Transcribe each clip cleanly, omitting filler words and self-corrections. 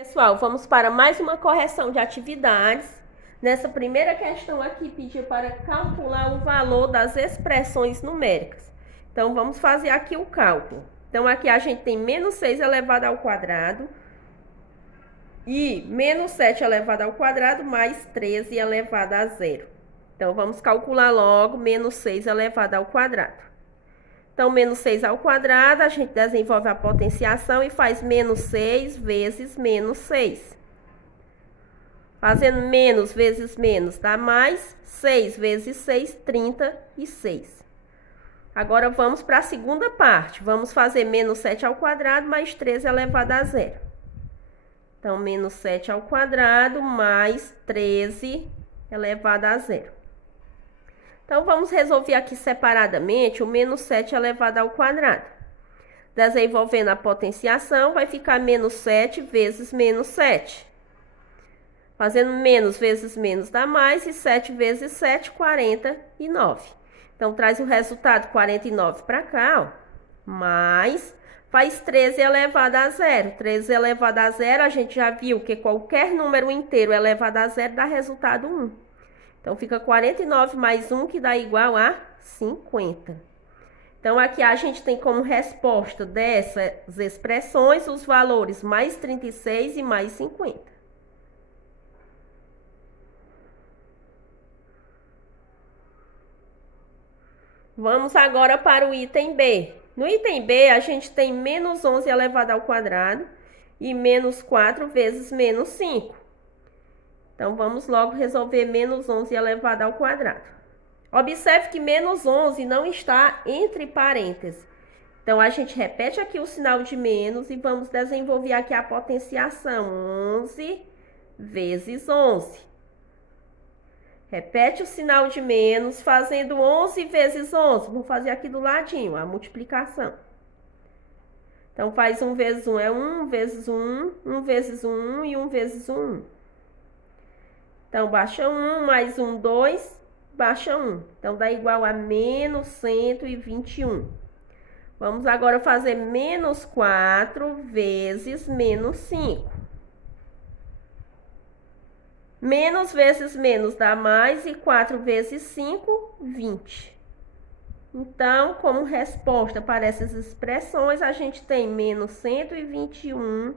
Pessoal, vamos para mais uma correção de atividades. Nessa primeira questão aqui, pediu para calcular o valor das expressões numéricas. Então, vamos fazer aqui o cálculo. Então, aqui a gente tem menos 6 elevado ao quadrado e menos 7 elevado ao quadrado mais 13 elevado a zero. Então, vamos calcular logo menos 6 elevado ao quadrado. Então, menos 6 ao quadrado, a gente desenvolve a potenciação e faz menos 6 vezes menos 6. Fazendo menos vezes menos dá mais, 6 vezes 6, 36. Agora, vamos para a segunda parte. Vamos fazer menos 7 ao quadrado mais 13 elevado a zero. Então, menos 7 ao quadrado mais 13 elevado a zero. Então, vamos resolver aqui separadamente o menos 7 elevado ao quadrado. Desenvolvendo a potenciação, vai ficar menos 7 vezes menos 7. Fazendo menos vezes menos dá mais, e 7 vezes 7, 49. Então, traz o resultado 49 para cá, ó, mais, faz 13 elevado a zero. 13 elevado a zero, a gente já viu que qualquer número inteiro elevado a zero dá resultado 1. Então, fica 49 mais 1, que dá igual a 50. Então, aqui a gente tem como resposta dessas expressões os valores mais 36 e mais 50. Vamos agora para o item B. No item B, a gente tem menos 11 elevado ao quadrado e menos 4 vezes menos 5. Então, vamos logo resolver menos 11 elevado ao quadrado. Observe que menos 11 não está entre parênteses. Então, a gente repete aqui o sinal de menos e vamos desenvolver aqui a potenciação. 11 vezes 11. Repete o sinal de menos, fazendo 11 vezes 11. Vou fazer aqui do ladinho, a multiplicação. Então, faz 1 vezes 1 é 1, vezes 1, 1 vezes 1 e 1 vezes 1. Então, baixa 1, mais 1, 2, baixa 1. Então, dá igual a menos 121. Vamos agora fazer menos 4 vezes menos 5. Menos vezes menos dá mais, e 4 vezes 5, 20. Então, como resposta para essas expressões, a gente tem menos 121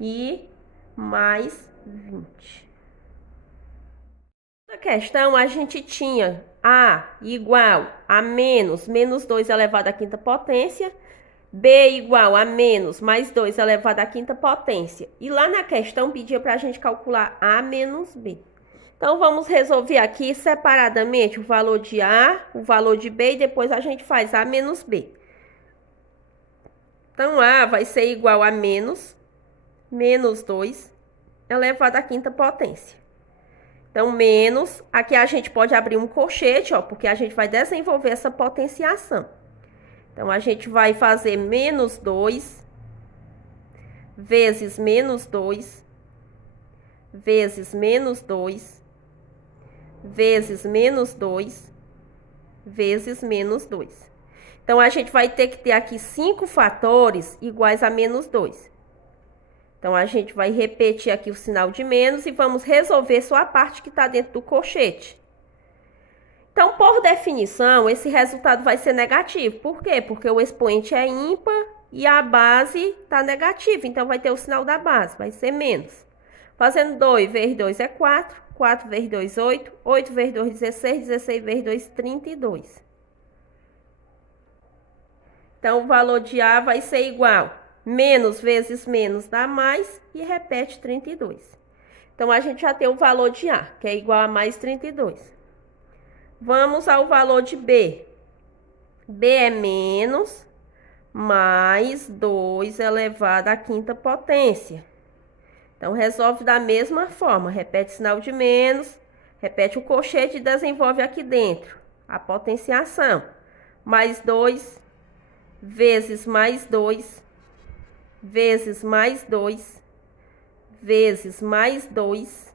e mais 20. Na questão, a gente tinha A igual a menos 2 elevado à quinta potência, B igual a menos mais 2 elevado à quinta potência. E lá na questão pedia para a gente calcular A menos B. Então, vamos resolver aqui separadamente o valor de A, o valor de B, e depois a gente faz A menos B. Então, A vai ser igual a menos 2 elevado à quinta potência. Então, menos, aqui a gente pode abrir um colchete, ó, porque a gente vai desenvolver essa potenciação. Então, a gente vai fazer menos 2 vezes menos 2 vezes menos 2 vezes menos 2 vezes menos 2. Então, a gente vai ter que ter aqui 5 fatores iguais a menos 2. Então, a gente vai repetir aqui o sinal de menos e vamos resolver só a parte que está dentro do colchete. Então, por definição, esse resultado vai ser negativo. Por quê? Porque o expoente é ímpar e a base está negativa. Então, vai ter o sinal da base, vai ser menos. Fazendo 2 vezes 2 é 4, 4 vezes 2 é 8, 8 vezes 2 é 16, 16 vezes 2 é 32. Então, o valor de A vai ser igual menos vezes menos dá mais, e repete 32. Então, a gente já tem o valor de A, que é igual a mais 32. Vamos ao valor de B. B é menos mais 2 elevado à quinta potência. Então, resolve da mesma forma. Repete o sinal de menos, repete o colchete e desenvolve aqui dentro a potenciação. Mais 2 vezes mais 2 vezes mais 2, vezes mais 2,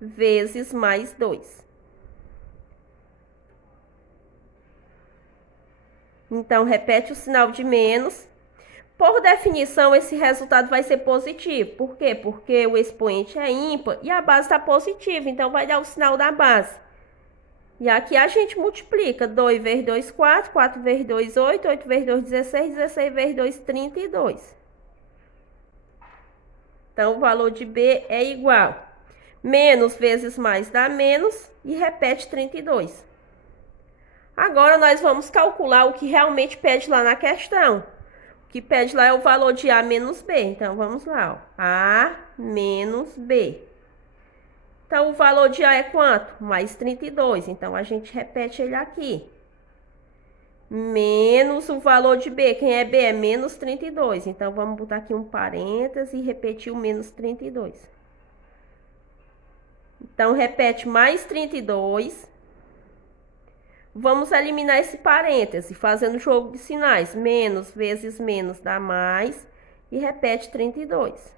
vezes mais 2. Então, repete o sinal de menos. Por definição, esse resultado vai ser positivo. Por quê? Porque o expoente é ímpar e a base está positiva, então vai dar o sinal da base. E aqui a gente multiplica. 2 vezes 2, 4. 4 vezes 2, 8. 8 vezes 2, 16. 16 vezes 2, 32. Então, o valor de B é igual. Menos vezes mais dá menos e repete 32. Agora, nós vamos calcular o que realmente pede lá na questão. O que pede lá é o valor de A menos B. Então, vamos lá. Ó. A menos B. Então, o valor de A é quanto? Mais 32. Então, a gente repete ele aqui. Menos o valor de B. Quem é B? É menos 32. Então, vamos botar aqui um parêntese e repetir o menos 32. Então, repete mais 32. Vamos eliminar esse parêntese, fazendo jogo de sinais. Menos vezes menos dá mais. E repete 32.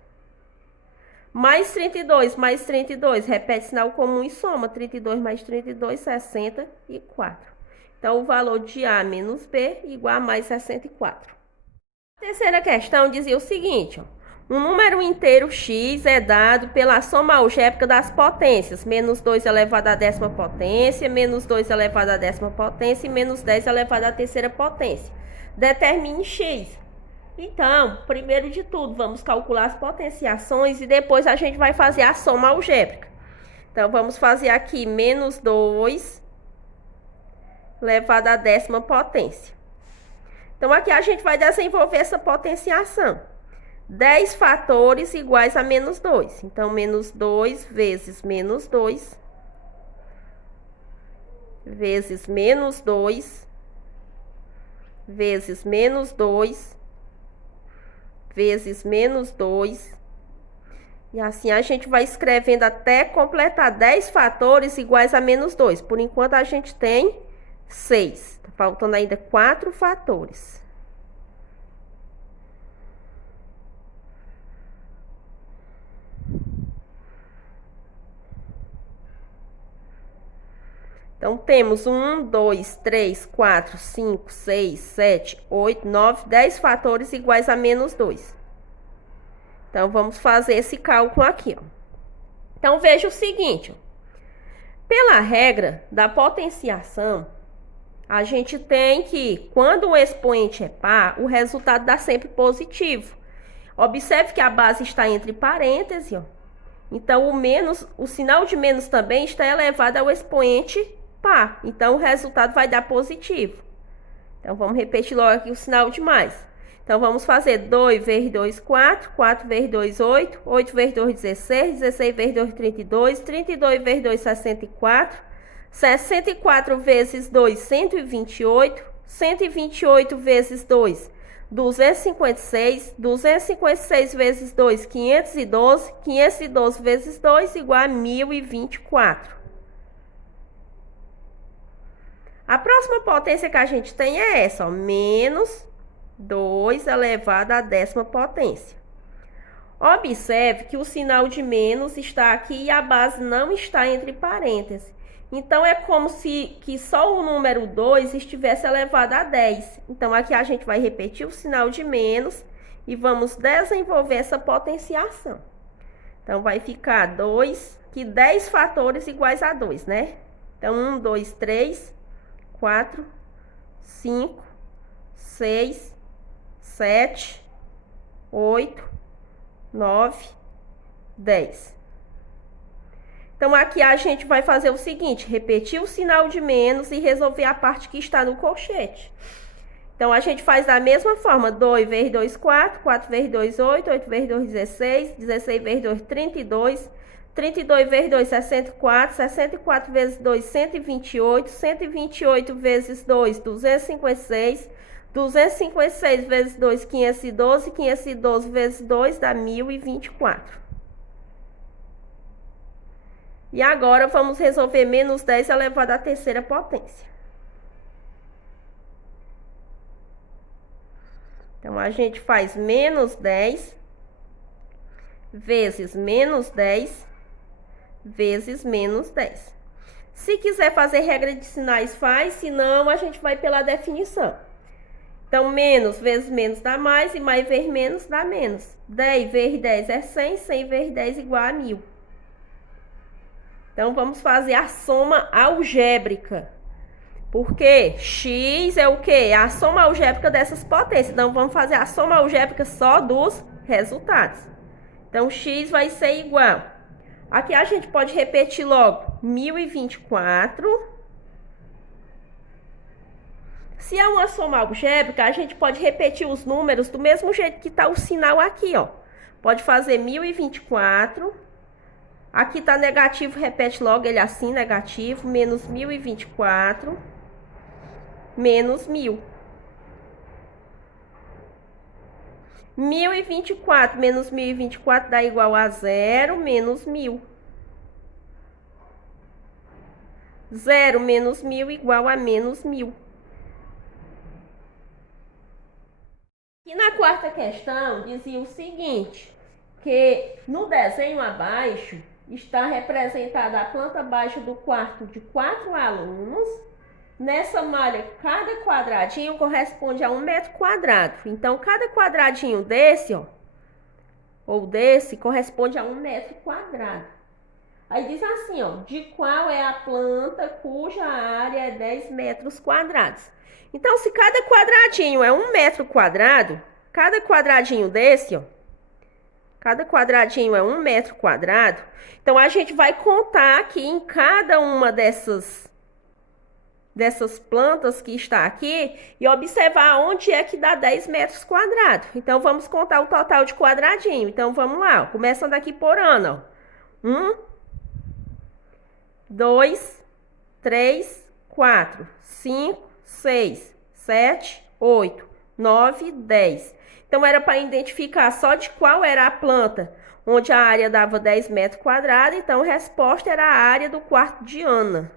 Mais 32, repete sinal comum e soma. 32 mais 32, 64. Então, o valor de A menos B igual a mais 64. A terceira questão dizia o seguinte, ó. Um número inteiro x é dado pela soma algébrica das potências. Menos 2 elevado à décima potência, menos 2 elevado à décima potência e menos 10 elevado à terceira potência. Determine x. Então, primeiro de tudo, vamos calcular as potenciações e depois a gente vai fazer a soma algébrica. Então, vamos fazer aqui menos 2 elevado à décima potência. Então, aqui a gente vai desenvolver essa potenciação. 10 fatores iguais a menos 2. Então, menos 2 vezes menos 2 vezes menos 2 vezes menos 2 vezes menos 2. E assim a gente vai escrevendo até completar 10 fatores iguais a menos 2. Por enquanto, a gente tem 6. Tá faltando ainda 4 fatores. Então, temos 1, 2, 3, 4, 5, 6, 7, 8, 9, 10 fatores iguais a menos 2. Então, vamos fazer esse cálculo aqui, ó. Então, veja o seguinte, ó. Pela regra da potenciação, a gente tem que, quando o expoente é par, o resultado dá sempre positivo. Observe que a base está entre parênteses, ó. Então, o sinal de menos também está elevado ao expoente par. Então, o resultado vai dar positivo. Então, vamos repetir logo aqui o sinal de mais. Então, vamos fazer 2 vezes 2, 4. 4 vezes 2, 8. 8 vezes 2, 16. 16 vezes 2, 32. 32 vezes 2, 64. 64 vezes 2, 128. 128 vezes 2, 256. 256 vezes 2, 512. 512 vezes 2 igual a 1024. A próxima potência que a gente tem é essa, ó, menos 2 elevado à décima potência. Observe que o sinal de menos está aqui e a base não está entre parênteses. Então, é como se que só o número 2 estivesse elevado a 10. Então, aqui a gente vai repetir o sinal de menos e vamos desenvolver essa potenciação. Então, vai ficar 2, que 10 fatores iguais a 2, né? Então, 1, 2, 3, 4, 5, 6, 7, 8, 9, 10. Então, aqui a gente vai fazer o seguinte, repetir o sinal de menos e resolver a parte que está no colchete. Então, a gente faz da mesma forma, 2 vezes 2, 4, 4 vezes 2, 8, 8 vezes 2, 16, 16 vezes 2, 32, 32 vezes 2, 64, 64 vezes 2, 128, 128 vezes 2, 256, 256 vezes 2, 512, 512 vezes 2 dá 1024. E agora, vamos resolver menos 10 elevado à terceira potência. Então, a gente faz menos 10 vezes menos 10 vezes menos 10. Se quiser fazer regra de sinais, faz. Se não, a gente vai pela definição. Então, menos vezes menos dá mais e mais vezes menos dá menos. 10 vezes 10 é 100, 100 vezes 10 igual a 1000. Então, vamos fazer a soma algébrica. Porque x é o quê? É a soma algébrica dessas potências. Então, vamos fazer a soma algébrica só dos resultados. Então, x vai ser igual. Aqui a gente pode repetir logo. 1024. Se é uma soma algébrica, a gente pode repetir os números do mesmo jeito que está o sinal aqui, ó. Pode fazer 1024. Aqui está negativo, repete logo ele assim, negativo. Menos 1024. Menos 1000. 1024 menos 1024 dá igual a 0 menos 1000. 0 menos 1000 igual a menos 1000. E na quarta questão dizia o seguinte, que no desenho abaixo está representada a planta baixa do quarto de 4 alunos. Nessa malha, cada quadradinho corresponde a 1 metro quadrado. Então, cada quadradinho desse, ó, ou desse, corresponde a 1 metro quadrado. Aí diz assim, ó, de qual é a planta cuja área é 10 metros quadrados. Então, se cada quadradinho é 1 metro quadrado, cada quadradinho desse, ó, cada quadradinho é 1 metro quadrado, então a gente vai contar aqui em cada uma dessas plantas que está aqui e observar onde é que dá 10 metros quadrados. Então, vamos contar o total de quadradinho. Então, vamos lá, ó, começando aqui por ano, ó. 1, 2, 3, 4, 5, 6, 7, 8, 9, 10. Então, era para identificar só de qual era a planta, onde a área dava 10 metros quadrados. Então, a resposta era a área do quarto de Ana.